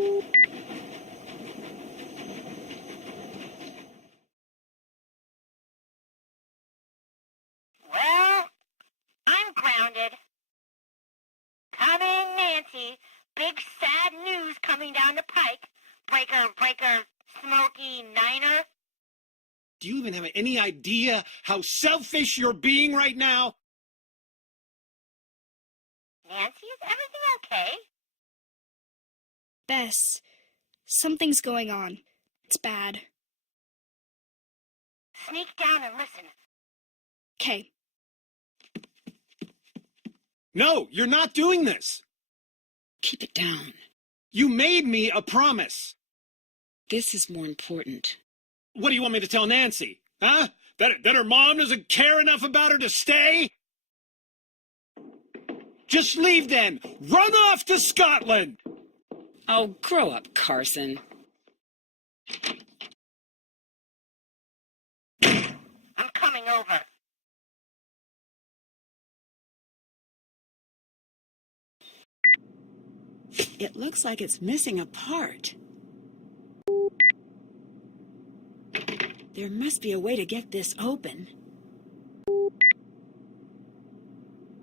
Well, I'm grounded. Coming, Nancy. Big sad news coming down the pike. Breaker, Smoky Niner. Do you even have any idea how selfish you're being right now? Nancy, is everything okay? Bess, something's going on. It's bad. Sneak down and listen. Okay. No, you're not doing this. Keep it down. You made me a promise. This is more important. What do you want me to tell Nancy? Huh? That her mom doesn't care enough about her to stay? Just leave then. Run off to Scotland. Oh, grow up, Carson. I'm coming over. It looks like it's missing a part. There must be a way to get this open.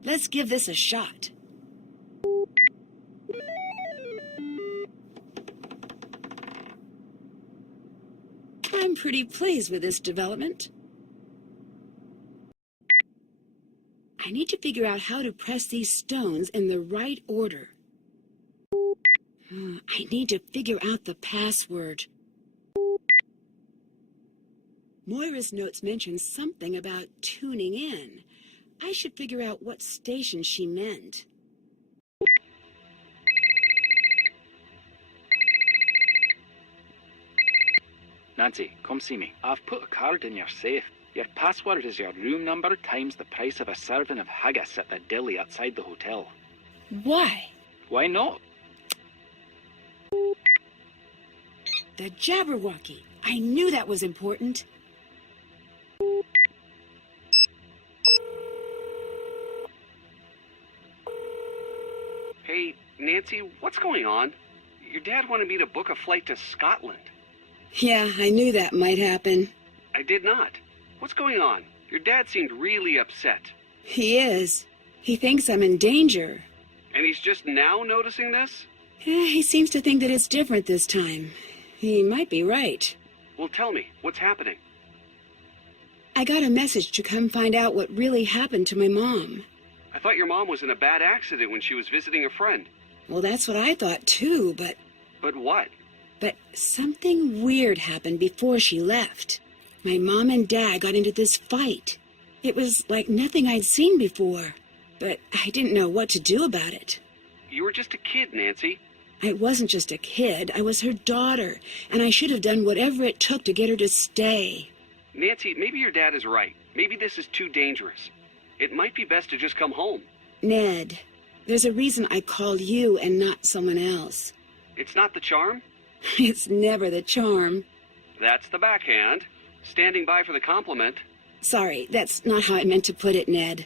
Let's give this a shot. I'm pretty pleased with this development. I need to figure out how to press these stones in the right order. I need to figure out the password. Moira's notes mention something about tuning in. I should figure out what station she meant. Nancy, come see me. I've put a card in your safe. Your password is your room number times the price of a serving of haggis at the deli outside the hotel. Why? Why not? The Jabberwocky. I knew that was important. Hey, Nancy, what's going on? Your dad wanted me to book a flight to Scotland. Yeah, I knew that might happen. I did not. What's going on? Your dad seemed really upset. He is. He thinks I'm in danger. And he's just now noticing this? He seems to think that it's different this time. He might be right. Well, tell me, what's happening? I got a message to come find out what really happened to my mom. I thought your mom was in a bad accident when she was visiting a friend. Well, that's what I thought too, but But what? Something weird happened before she left. My mom and dad got into this fight. It was like nothing I'd seen before, but I didn't know what to do about it. You were just a kid, Nancy. I wasn't just a kid, I was her daughter, and I should have done whatever it took to get her to stay. Nancy, maybe your dad is right. Maybe this is too dangerous. It might be best to just come home. Ned, there's a reason I called you and not someone else. It's not the charm? It's never the charm. That's the backhand. Standing by for the compliment. Sorry, that's not how I meant to put it, Ned.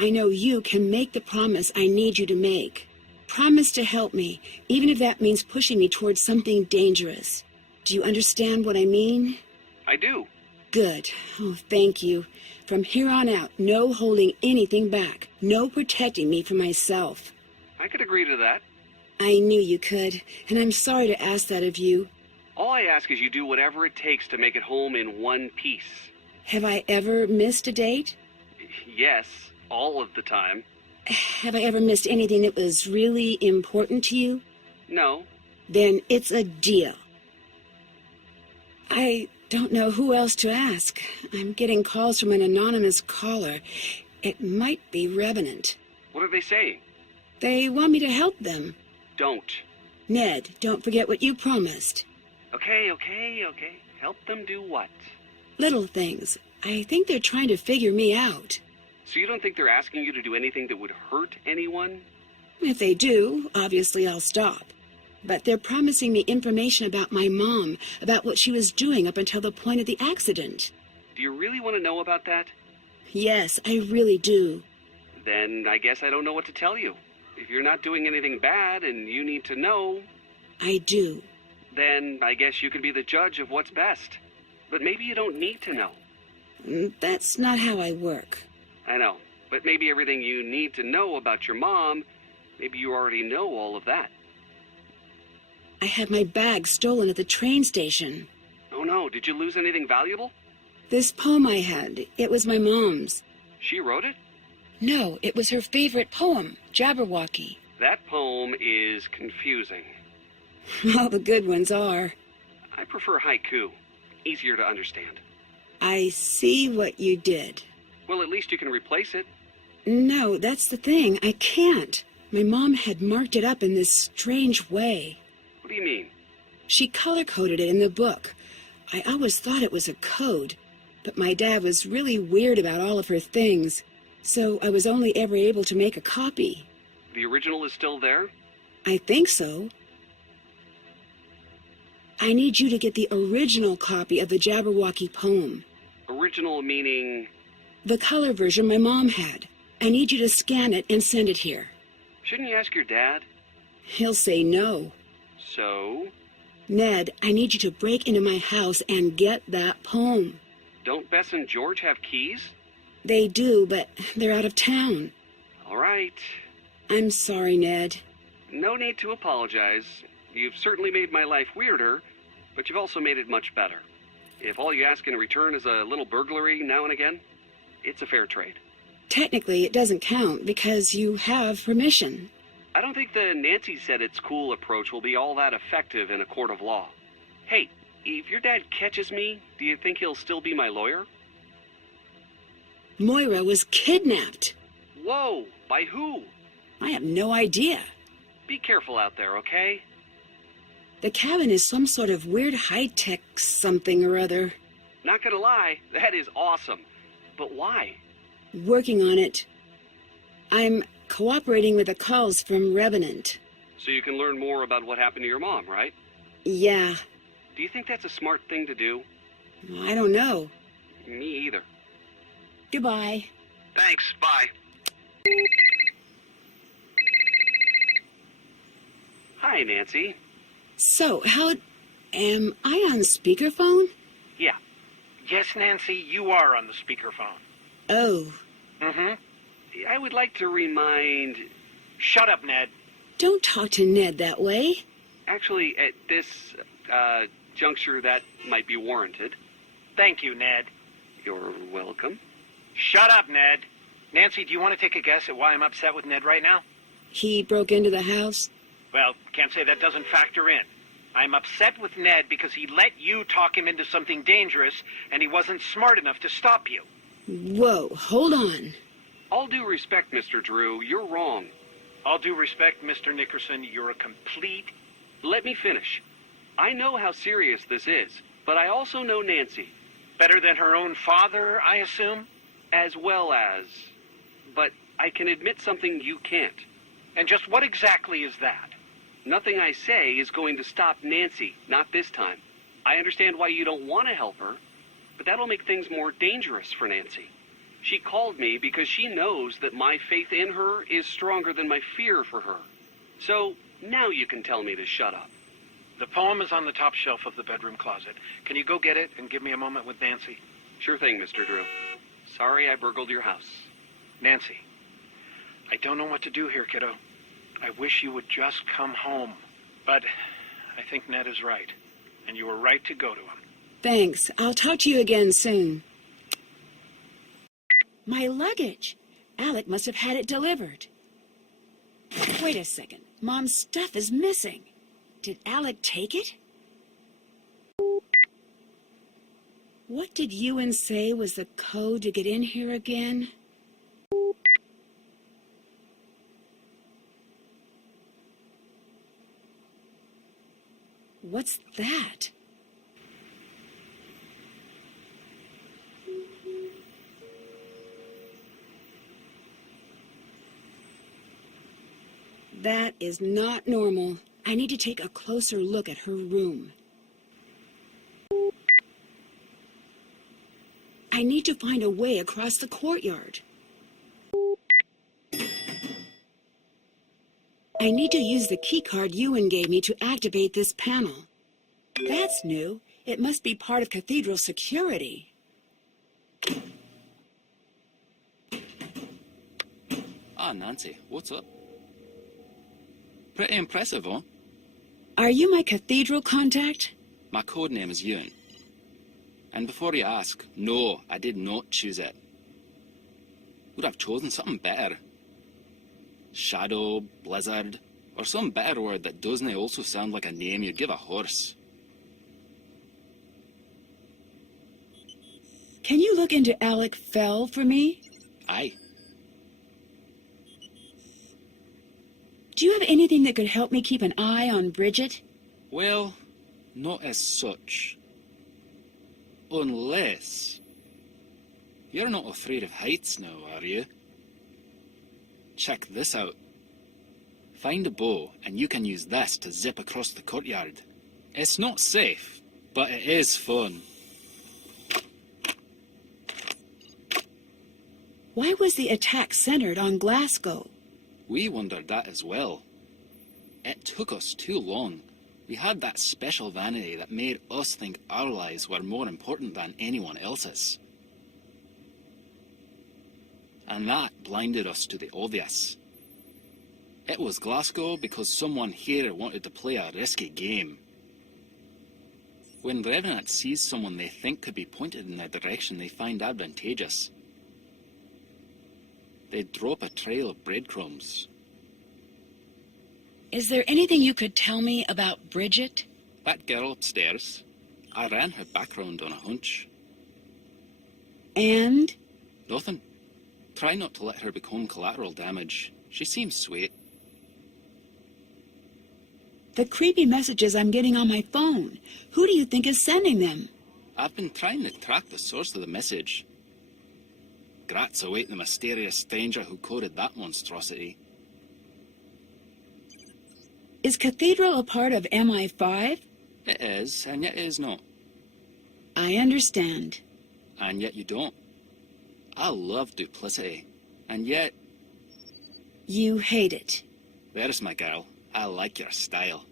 I know you can make the promise I need you to make. Promise to help me, even if that means pushing me towards something dangerous. Do you understand what I mean? I do. Good. Oh, thank you. From here on out, no holding anything back. No protecting me from myself. I could agree to that. I knew you could, and I'm sorry to ask that of you. All I ask is you do whatever it takes to make it home in one piece. Have I ever missed a date? Yes, all of the time. Have I ever missed anything that was really important to you? No. Then it's a deal. I don't know who else to ask. I'm getting calls from an anonymous caller. It might be Revenant. What are they saying? They want me to help them. Don't. Ned, don't forget what you promised. Okay. Help them do what? Little things. I think they're trying to figure me out. So you don't think they're asking you to do anything that would hurt anyone? If they do, obviously I'll stop. But they're promising me information about my mom, about what she was doing up until the point of the accident. Do you really want to know about that? Yes, I really do. Then I guess I don't know what to tell you. If you're not doing anything bad and you need to know, I do. Then I guess you can be the judge of what's best. But maybe you don't need to know. That's not how I work. I know, but maybe everything you need to know about your mom, maybe you already know all of that. I had my bag stolen at the train station. Oh no, did you lose anything valuable? This poem I had, it was my mom's. She wrote it? No, it was her favorite poem, Jabberwocky. That poem is confusing. All the good ones are. I prefer haiku. Easier to understand. I see what you did. Well, at least you can replace it. No, that's the thing. I can't. My mom had marked it up in this strange way. What do you mean? She color-coded it in the book. I always thought it was a code, but my dad was really weird about all of her things, so I was only ever able to make a copy. The original is still there? I think so. I need you to get the original copy of the Jabberwocky poem. Original meaning... The color version my mom had. I need you to scan it and send it here. Shouldn't you ask your dad? He'll say no. So? Ned, I need you to break into my house and get that poem. Don't Bess and George have keys? They do, but they're out of town. All right. I'm sorry, Ned. No need to apologize. You've certainly made my life weirder, but you've also made it much better. If all you ask in return is a little burglary now and again, it's a fair trade. Technically, it doesn't count because you have permission. I don't think the Nancy said it's cool approach will be all that effective in a court of law. Hey, if your dad catches me, do you think he'll still be my lawyer? Moira was kidnapped. Whoa, by who? I have no idea. Be careful out there, okay? The cabin is some sort of weird high-tech something or other. Not gonna lie, that is awesome. But why? Working on it. I'm cooperating with the calls from Revenant. So you can learn more about what happened to your mom, right? Yeah. Do you think that's a smart thing to do? I don't know. Me either. Goodbye. Thanks, bye. Hi, Nancy. So, am I on speakerphone? Yeah. Yes, Nancy, you are on the speakerphone. Oh. Mm-hmm. I would like to remind... Shut up, Ned. Don't talk to Ned that way. Actually, at this juncture, that might be warranted. Thank you, Ned. You're welcome. Shut up, Ned. Nancy, do you want to take a guess at why I'm upset with Ned right now? He broke into the house? Well, can't say that doesn't factor in. I'm upset with Ned because he let you talk him into something dangerous, and he wasn't smart enough to stop you. Whoa, hold on. All due respect, Mr. Drew, you're wrong. All due respect, Mr. Nickerson, you're a complete... Let me finish. I know how serious this is, but I also know Nancy. Better than her own father, I assume? As well as... But I can admit something you can't. And just what exactly is that? Nothing I say is going to stop Nancy, not this time. I understand why you don't want to help her, but that'll make things more dangerous for Nancy. She called me because she knows that my faith in her is stronger than my fear for her. So now you can tell me to shut up. The poem is on the top shelf of the bedroom closet. Can you go get it and give me a moment with Nancy? Sure thing, Mr. Drew. Sorry I burgled your house. Nancy, I don't know what to do here, kiddo. I wish you would just come home. But I think Ned is right, and you were right to go to him. Thanks. I'll talk to you again soon. My luggage. Alec must have had it delivered. Wait a second. Mom's stuff is missing. Did Alec take it? What did Ewan say was the code to get in here again? What's that? That is not normal. I need to take a closer look at her room. I need to find a way across the courtyard. I need to use the keycard Ewan gave me to activate this panel. That's new. It must be part of Cathedral security. Ah, Nancy, what's up? Pretty impressive, huh? Are you my Cathedral contact? My code name is Ewan. And before you ask, no, I did not choose it. Would have chosen something better. Shadow, Blizzard, or some better word that doesn't also sound like a name you'd give a horse. Can you look into Alec Fell for me? Aye. Do you have anything that could help me keep an eye on Bridget? Well, not as such. Unless... You're not afraid of heights now, are you? Check this out. Find a bow, and you can use this to zip across the courtyard. It's not safe, but it is fun. Why was the attack centered on Glasgow? We wondered that as well. It took us too long. We had that special vanity that made us think our lives were more important than anyone else's. And that blinded us to the obvious. It was Glasgow because someone here wanted to play a risky game. When Revenant sees someone they think could be pointed in the direction they find advantageous, they drop a trail of breadcrumbs. Is there anything you could tell me about Bridget? That girl upstairs, I ran her background on a hunch. And? Nothing. Try not to let her become collateral damage. She seems sweet. The creepy messages I'm getting on my phone. Who do you think is sending them? I've been trying to track the source of the message. Grats await the mysterious stranger who coded that monstrosity. Is Cathedral a part of MI5? It is, and yet it is not. I understand. And yet you don't. I love duplicity, and yet... You hate it. There's my girl. I like your style.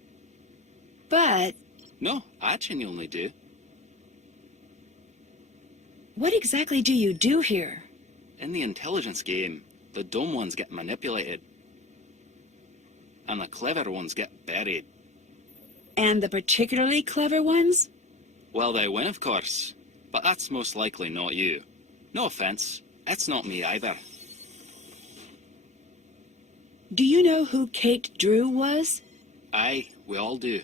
But No, I genuinely do. what exactly do you do here? In the intelligence game, the dumb ones get manipulated. And the clever ones get buried. And the particularly clever ones? Well, they win, of course. But that's most likely not you. No offense, it's not me either. Do you know who Kate Drew was? Aye, we all do.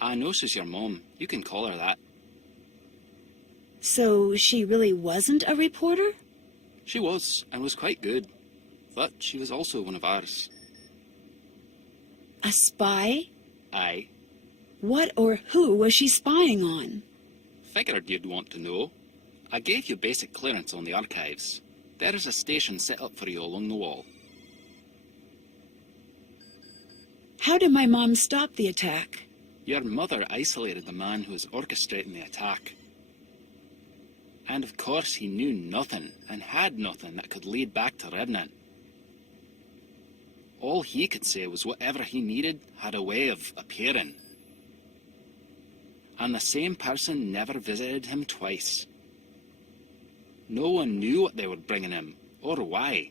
I know she's your mom. You can call her that. So she really wasn't a reporter? She was, and was quite good. But she was also one of ours. A spy? Aye. What or who was she spying on? Figured you'd want to know. I gave you basic clearance on the archives. There is a station set up for you along the wall. How did my mom stop the attack? Your mother isolated the man who was orchestrating the attack. And of course he knew nothing, and had nothing that could lead back to Revenant. All he could say was whatever he needed had a way of appearing. And the same person never visited him twice. No one knew what they were bringing him, or why.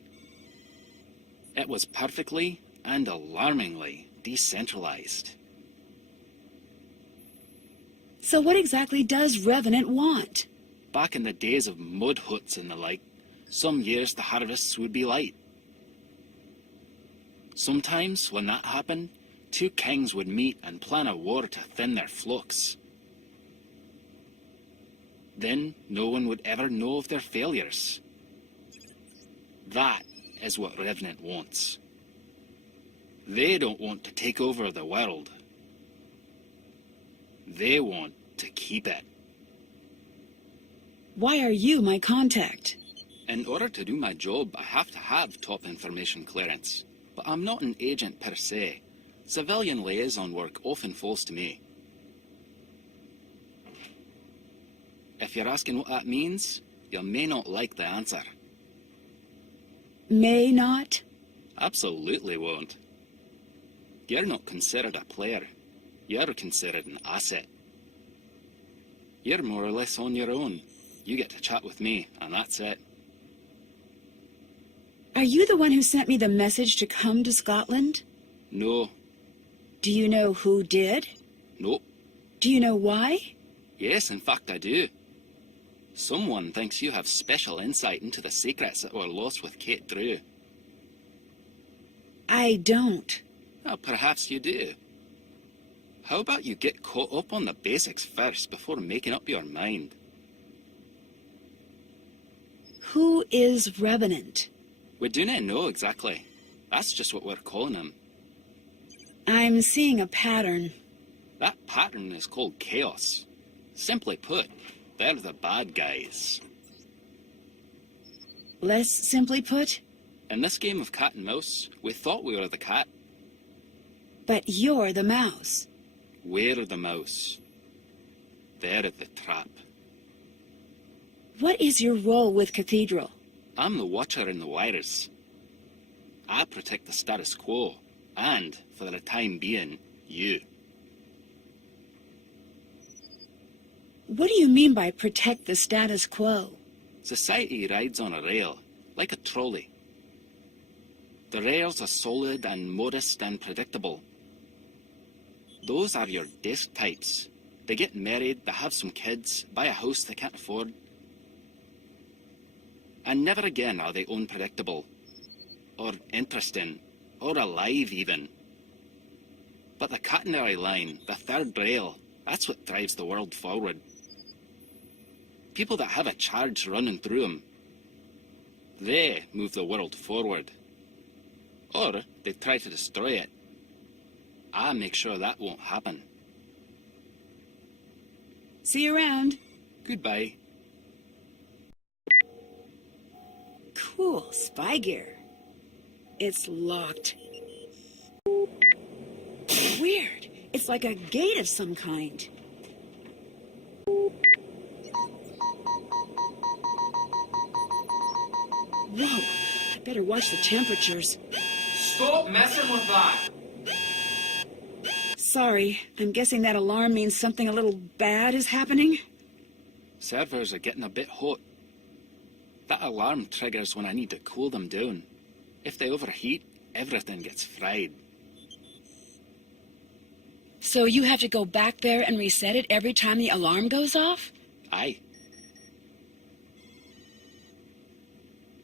It was perfectly and alarmingly decentralized. So what exactly does Revenant want? Back in the days of mud huts and the like, some years the harvests would be light. Sometimes, when that happened, two kings would meet and plan a war to thin their flocks. Then no one would ever know of their failures. That is what Revenant wants. They don't want to take over the world. They want to keep it. Why are you my contact? In order to do my job, I have to have top information clearance. But I'm not an agent per se. Civilian liaison work often falls to me. If you're asking what that means, you may not like the answer. May not? Absolutely won't. You're not considered a player. You're considered an asset. You're more or less on your own. You get to chat with me, and that's it. Are you the one who sent me the message to come to Scotland? No. Do you know who did? Nope. Do you know why? Yes, in fact I do. Someone thinks you have special insight into the secrets that were lost with Kate Drew. I don't. Well, perhaps you do. How about you get caught up on the basics first before making up your mind? Who is Revenant? We do not know exactly. That's just what we're calling him. I'm seeing a pattern. That pattern is called chaos. Simply put, they're the bad guys. Less simply put? In this game of cat and mouse, we thought we were the cat. But you're the mouse. We're the mouse. They're the trap. What is your role with Cathedral? I'm the watcher in the wires. I protect the status quo, and, for the time being, you. What do you mean by protect the status quo? Society rides on a rail, like a trolley. The rails are solid and modest and predictable. Those are your desk types. They get married, they have some kids, buy a house they can't afford. And never again are they unpredictable, or interesting, or alive even. But the catenary line, the third rail, that's what drives the world forward. People that have a charge running through them, they move the world forward. Or they try to destroy it. I make sure that won't happen. See you around. Goodbye. Cool spy gear. It's locked. Weird. It's like a gate of some kind. Whoa. I better watch the temperatures. Stop messing with that! Sorry. I'm guessing that alarm means something a little bad is happening? Servers are getting a bit hot. That alarm triggers when I need to cool them down. If they overheat, everything gets fried. So you have to go back there and reset it every time the alarm goes off? Aye.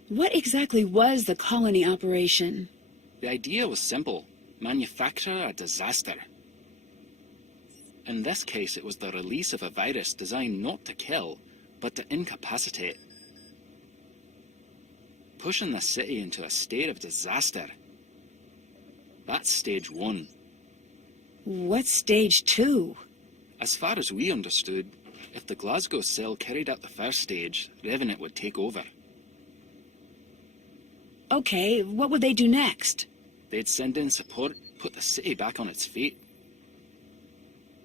What exactly was the colony operation? The idea was simple. Manufacture a disaster. In this case, it was the release of a virus designed not to kill, but to incapacitate. Pushing the city into a state of disaster. That's stage 1. What's stage 2? As far as we understood, if the Glasgow cell carried out the first stage, Revenant would take over. Okay, what would they do next? They'd send in support, put the city back on its feet.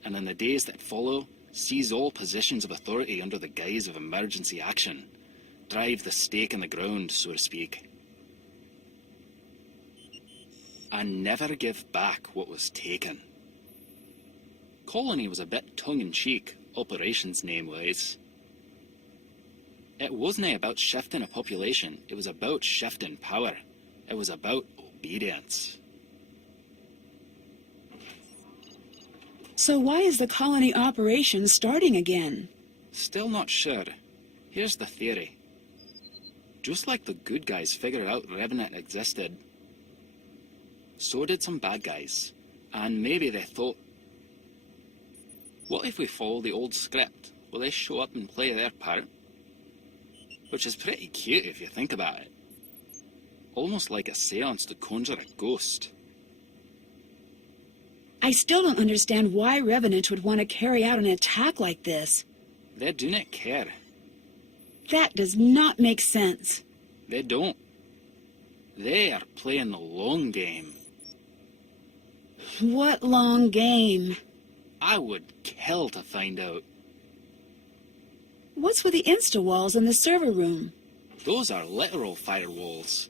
And in the days that follow, seize all positions of authority under the guise of emergency action. Drive the stake in the ground, so to speak. And never give back what was taken. Colony was a bit tongue-in-cheek, operations name-wise. It wasn't about shifting a population, it was about shifting power. It was about obedience. So why is the colony operation starting again? Still not sure. Here's the theory. Just like the good guys figured out Revenant existed, so did some bad guys. And maybe they thought, what if we follow the old script? Will they show up and play their part? Which is pretty cute if you think about it. Almost like a seance to conjure a ghost. I still don't understand why Revenant would want to carry out an attack like this. They do not care. That does not make sense. They don't. They are playing the long game. What long game? I would kill to find out. What's with the insta walls in the server room? Those are literal firewalls.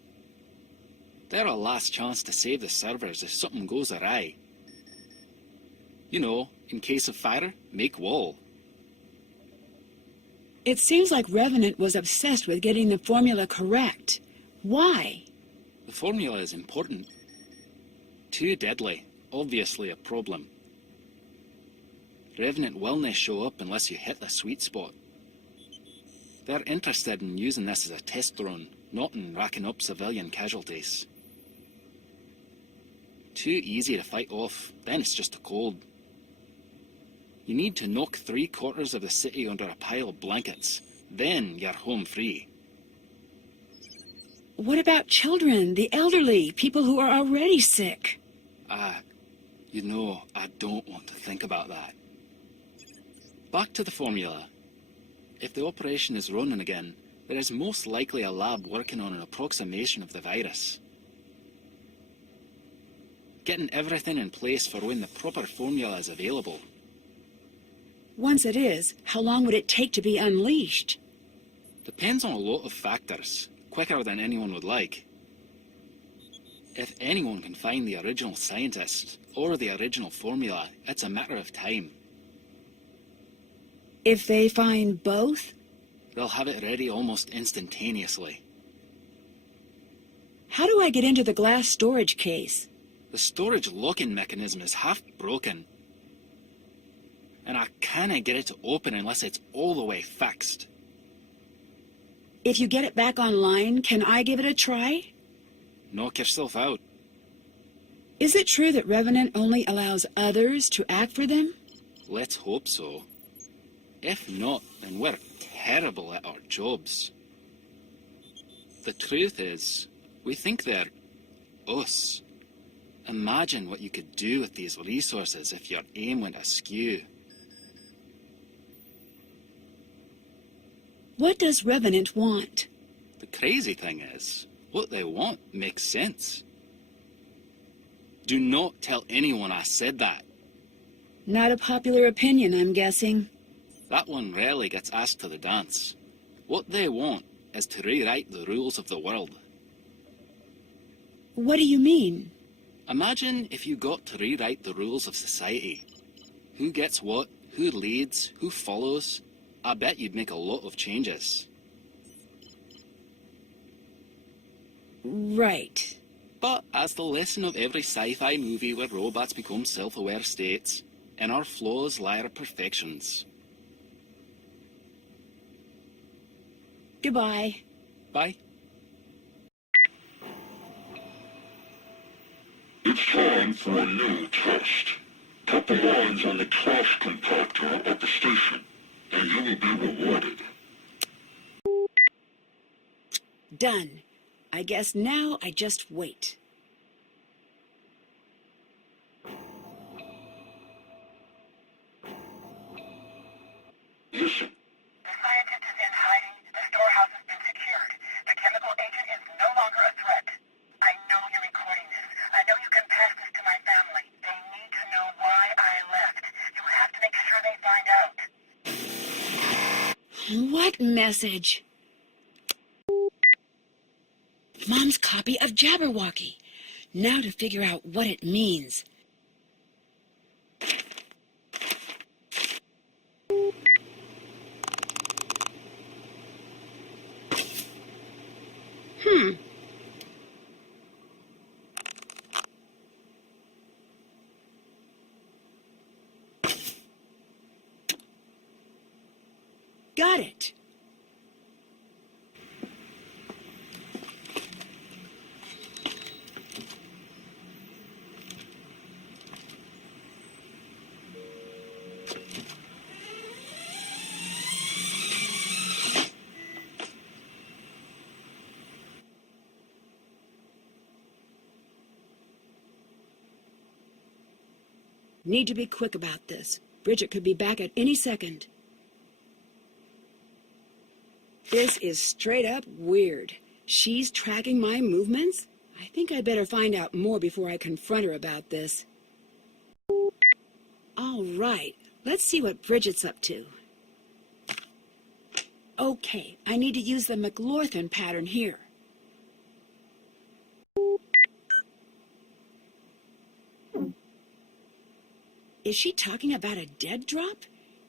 They're a last chance to save the servers if something goes awry. You know, in case of fire, make wall. It seems like Revenant was obsessed with getting the formula correct. Why? The formula is important. Too deadly, obviously a problem. Revenant will not show up unless you hit the sweet spot. They're interested in using this as a test drone, not in racking up civilian casualties. Too easy to fight off, then it's just a cold. You need to knock 3/4 of the city under a pile of blankets, then you're home free. What about children, the elderly, people who are already sick? You know, I don't want to think about that. Back to the formula. If the operation is running again, there is most likely a lab working on an approximation of the virus. Getting everything in place for when the proper formula is available. Once it is, how long would it take to be unleashed? Depends on a lot of factors, quicker than anyone would like. If anyone can find the original scientist or the original formula, it's a matter of time. If they find both? They'll have it ready almost instantaneously. How do I get into the glass storage case? The storage locking mechanism is half broken. And I can't get it to open unless it's all the way fixed. If you get it back online, can I give it a try? Knock yourself out. Is it true that Revenant only allows others to act for them? Let's hope so. If not, then we're terrible at our jobs. The truth is, we think they're us. Imagine what you could do with these resources if your aim went askew. What does Revenant want? The crazy thing is, what they want makes sense. Do not tell anyone I said that. Not a popular opinion, I'm guessing. That one rarely gets asked to the dance. What they want is to rewrite the rules of the world. What do you mean? Imagine if you got to rewrite the rules of society. Who gets what, who leads, who follows. I bet you'd make a lot of changes. Right. But as the lesson of every sci-fi movie where robots become self-aware states, in our flaws lie our perfections. Goodbye. Bye. It's time for a new test. Put the lines on the trash compactor at the station, and you will be rewarded. Done. I guess now I just wait. Listen. The scientist is in hiding. The storehouse has been secured. The chemical agent is no longer a threat. I know you're recording this. I know you can pass this to my family. They need to know why I left. You have to make sure they find out. What message? Mom's copy of Jabberwocky. Now to figure out what it means. Got it. Need to be quick about this. Bridget could be back at any second. This is straight up weird. She's tracking my movements? I think I'd better find out more before I confront her about this. All right, let's see what Bridget's up to. Okay, I need to use the McLaughlin pattern here. Is she talking about a dead drop?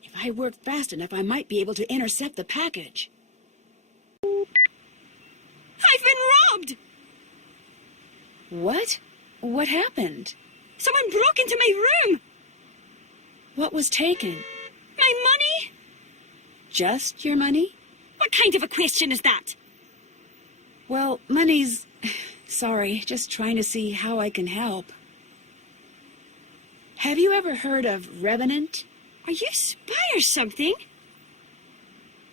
If I work fast enough, I might be able to intercept the package. I've been robbed! What? What happened? Someone broke into my room! What was taken? My money? Just your money? What kind of a question is that? Well, money's... Sorry, just trying to see how I can help. Have you ever heard of Revenant? Are you a spy or something?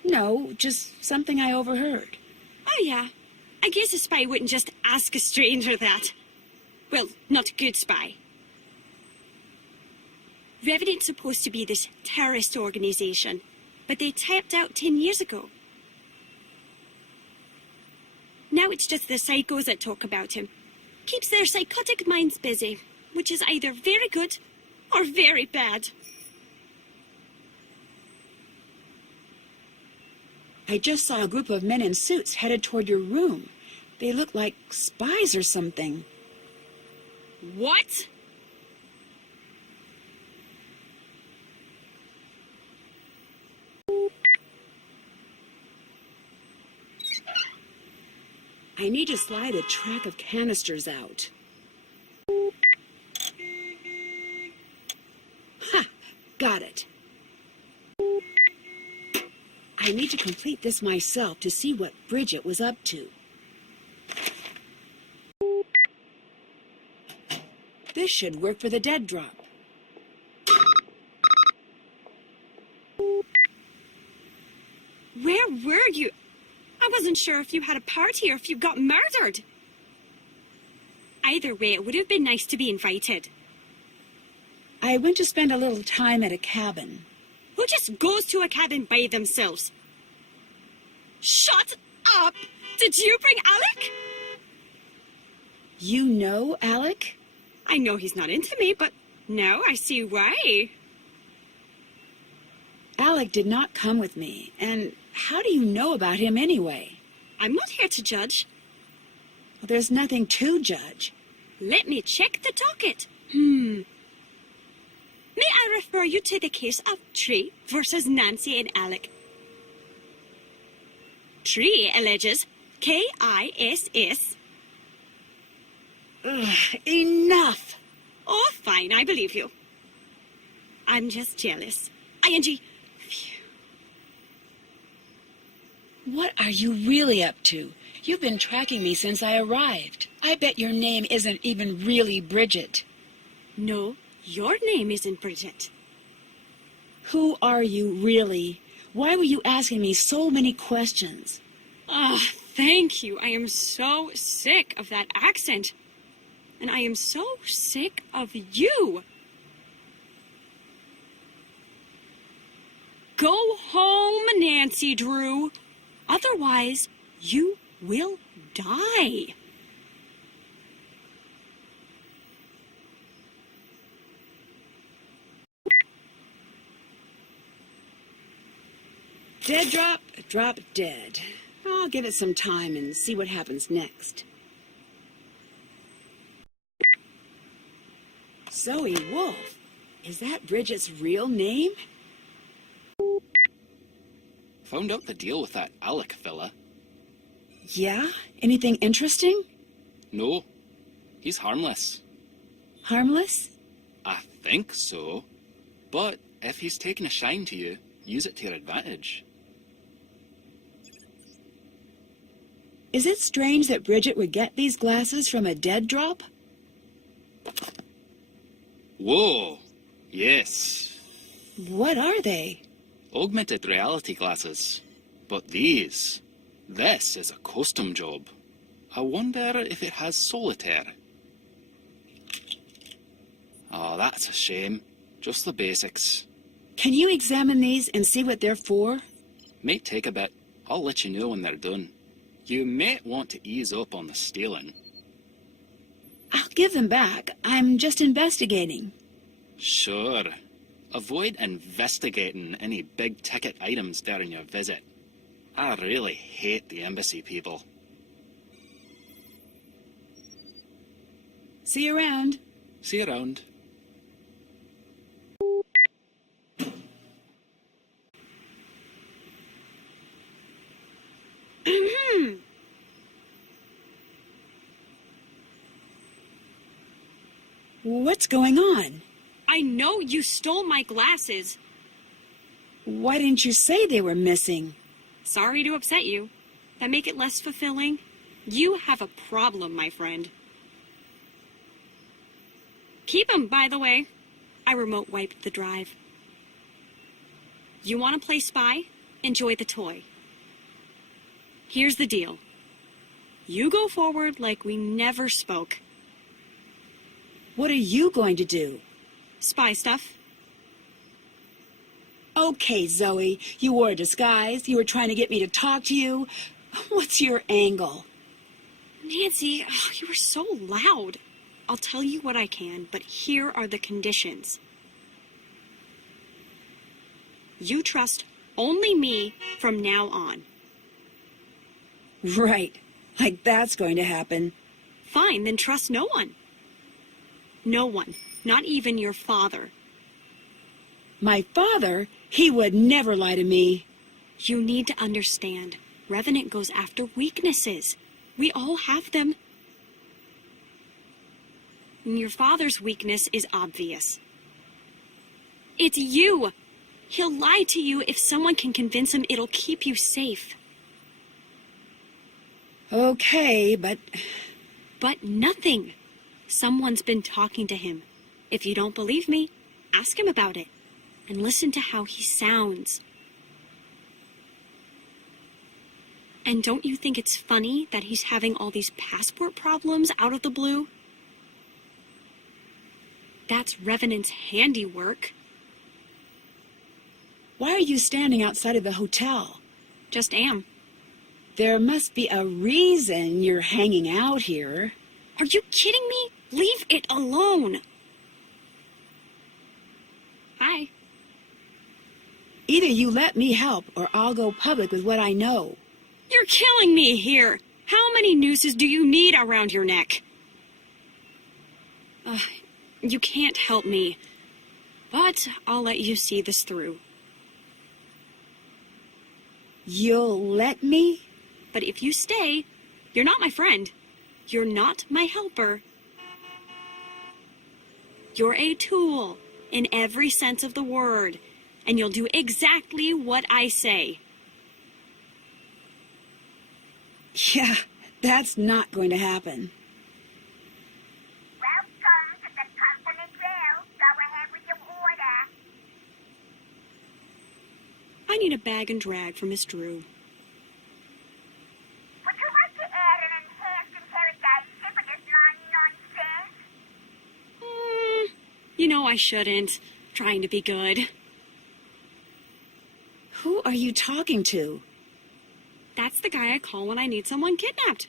No, just something I overheard. Oh, yeah. I guess a spy wouldn't just ask a stranger that. Well, not a good spy. Revenant's supposed to be this terrorist organization, but they tapped out 10 years ago. Now it's just the psychos that talk about him. Keeps their psychotic minds busy, which is either very good or very bad. I just saw a group of men in suits headed toward your room. They look like spies or something. What? I need to slide a track of canisters out. Ha! Got it. I need to complete this myself to see what Bridget was up to. This should work for the dead drop. Where were you? I wasn't sure if you had a party or if you got murdered. Either way, it would have been nice to be invited. I went to spend a little time at a cabin. Who just goes to a cabin by themselves? Shut up! Did you bring Alec? You know Alec? I know he's not into me, but now I see why. Alec did not come with me, and how do you know about him anyway? I'm not here to judge. Well, there's nothing to judge. Let me check the docket. May I refer you to the case of Tree versus Nancy and Alec? Tree alleges Kiss. Ugh, enough! Oh, fine, I believe you. I'm just jealous. ING. What are you really up to? You've been tracking me since I arrived. I bet your name isn't even really Bridget. No, your name isn't Bridget. Who are you really? Why were you asking me so many questions? Ah, thank you. I am so sick of that accent. And I am so sick of you. Go home, Nancy Drew. Otherwise, you will die. Dead drop, drop dead. I'll give it some time and see what happens next. Zoe Wolf. Is that Bridget's real name? Found out the deal with that Alec fella. Yeah? Anything interesting? No, he's harmless. Harmless? I think so. But if he's taking a shine to you, use it to your advantage. Is it strange that Bridget would get these glasses from a dead drop? Whoa! Yes. What are they? Augmented reality glasses. But this is a custom job. I wonder if it has solitaire. Oh, that's a shame. Just the basics. Can you examine these and see what they're for? Might take a bit. I'll let you know when they're done. You might want to ease up on the stealing. I'll give them back. I'm just investigating. Sure. Avoid investigating any big-ticket items during your visit. I really hate the embassy people. See you around. See you around. What's going on? I know you stole my glasses. Why didn't you say they were missing? Sorry to upset you. That make it less fulfilling? You have a problem, my friend. Keep 'em, by the way. I remote wiped the drive. You want to play spy? Enjoy the toy. Here's the deal. You go forward like we never spoke. What are you going to do? Spy stuff. Okay, Zoe, you wore a disguise. You were trying to get me to talk to you. What's your angle? Nancy, you were so loud. I'll tell you what I can, but here are the conditions. You trust only me from now on. Right. Like that's going to happen. Fine, then trust no one. No one. Not even your father. My father? He would never lie to me. You need to understand. Revenant goes after weaknesses. We all have them. And your father's weakness is obvious. It's you. He'll lie to you if someone can convince him it'll keep you safe. Okay, but... But nothing. Someone's been talking to him. If you don't believe me, ask him about it. And listen to how he sounds. And don't you think it's funny that he's having all these passport problems out of the blue? That's Revenant's handiwork. Why are you standing outside of the hotel? Just am. There must be a reason you're hanging out here. Are you kidding me? Leave it alone. Hi. Either you let me help or I'll go public with what I know. You're killing me here. How many nooses do you need around your neck? You can't help me, but I'll let you see this through. You'll let me? But if you stay, you're not my friend. You're not my helper. You're a tool in every sense of the word, and you'll do exactly what I say. Yeah, that's not going to happen. Welcome to the company grill. Go ahead with your order. I need a bag and drag for Miss Drew. Would you like to add an enhanced interrogation for this 99 cents? You know I shouldn't. Trying to be good. Who are you talking to? That's the guy I call when I need someone kidnapped.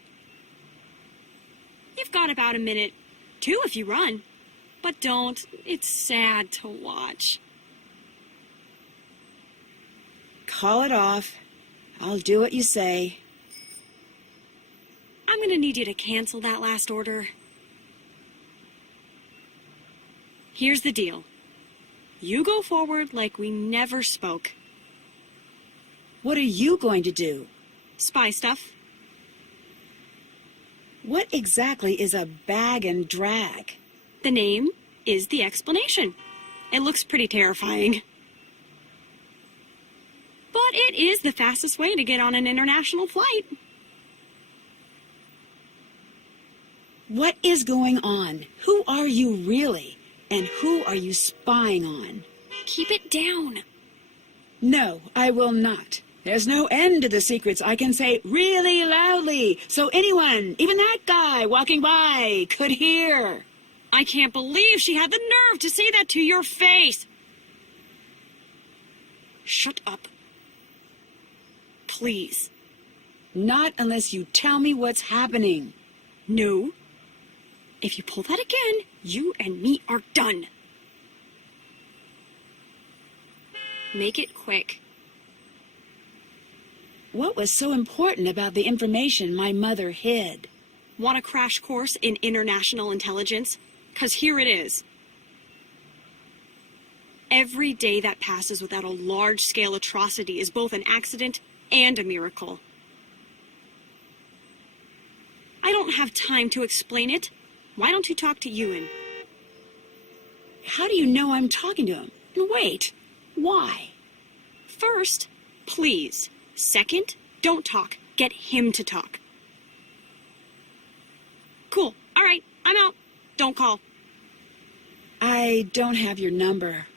You've got about a minute, 2 if you run. But don't. It's sad to watch. Call it off. I'll do what you say. I'm gonna need you to cancel that last order. Here's the deal. You go forward like we never spoke. What are you going to do? Spy stuff. What exactly is a bag and drag? The name is the explanation. It looks pretty terrifying. But it is the fastest way to get on an international flight. What is going on? Who are you really? And who are you spying on? Keep it down. No, I will not. There's no end to the secrets I can say really loudly, so anyone, even that guy walking by, could hear. I can't believe she had the nerve to say that to your face. Shut up. Please. Not unless you tell me what's happening. No. If you pull that again, you and me are done. Make it quick. What was so important about the information my mother hid? Want a crash course in international intelligence? 'Cause here it is. Every day that passes without a large-scale atrocity is both an accident and a miracle. I don't have time to explain it. Why don't you talk to Ewan? how do you know I'm talking to him? And wait, why? First, please. Second, don't talk. Get him to talk. Cool. All right, I'm out. Don't call. I don't have your number.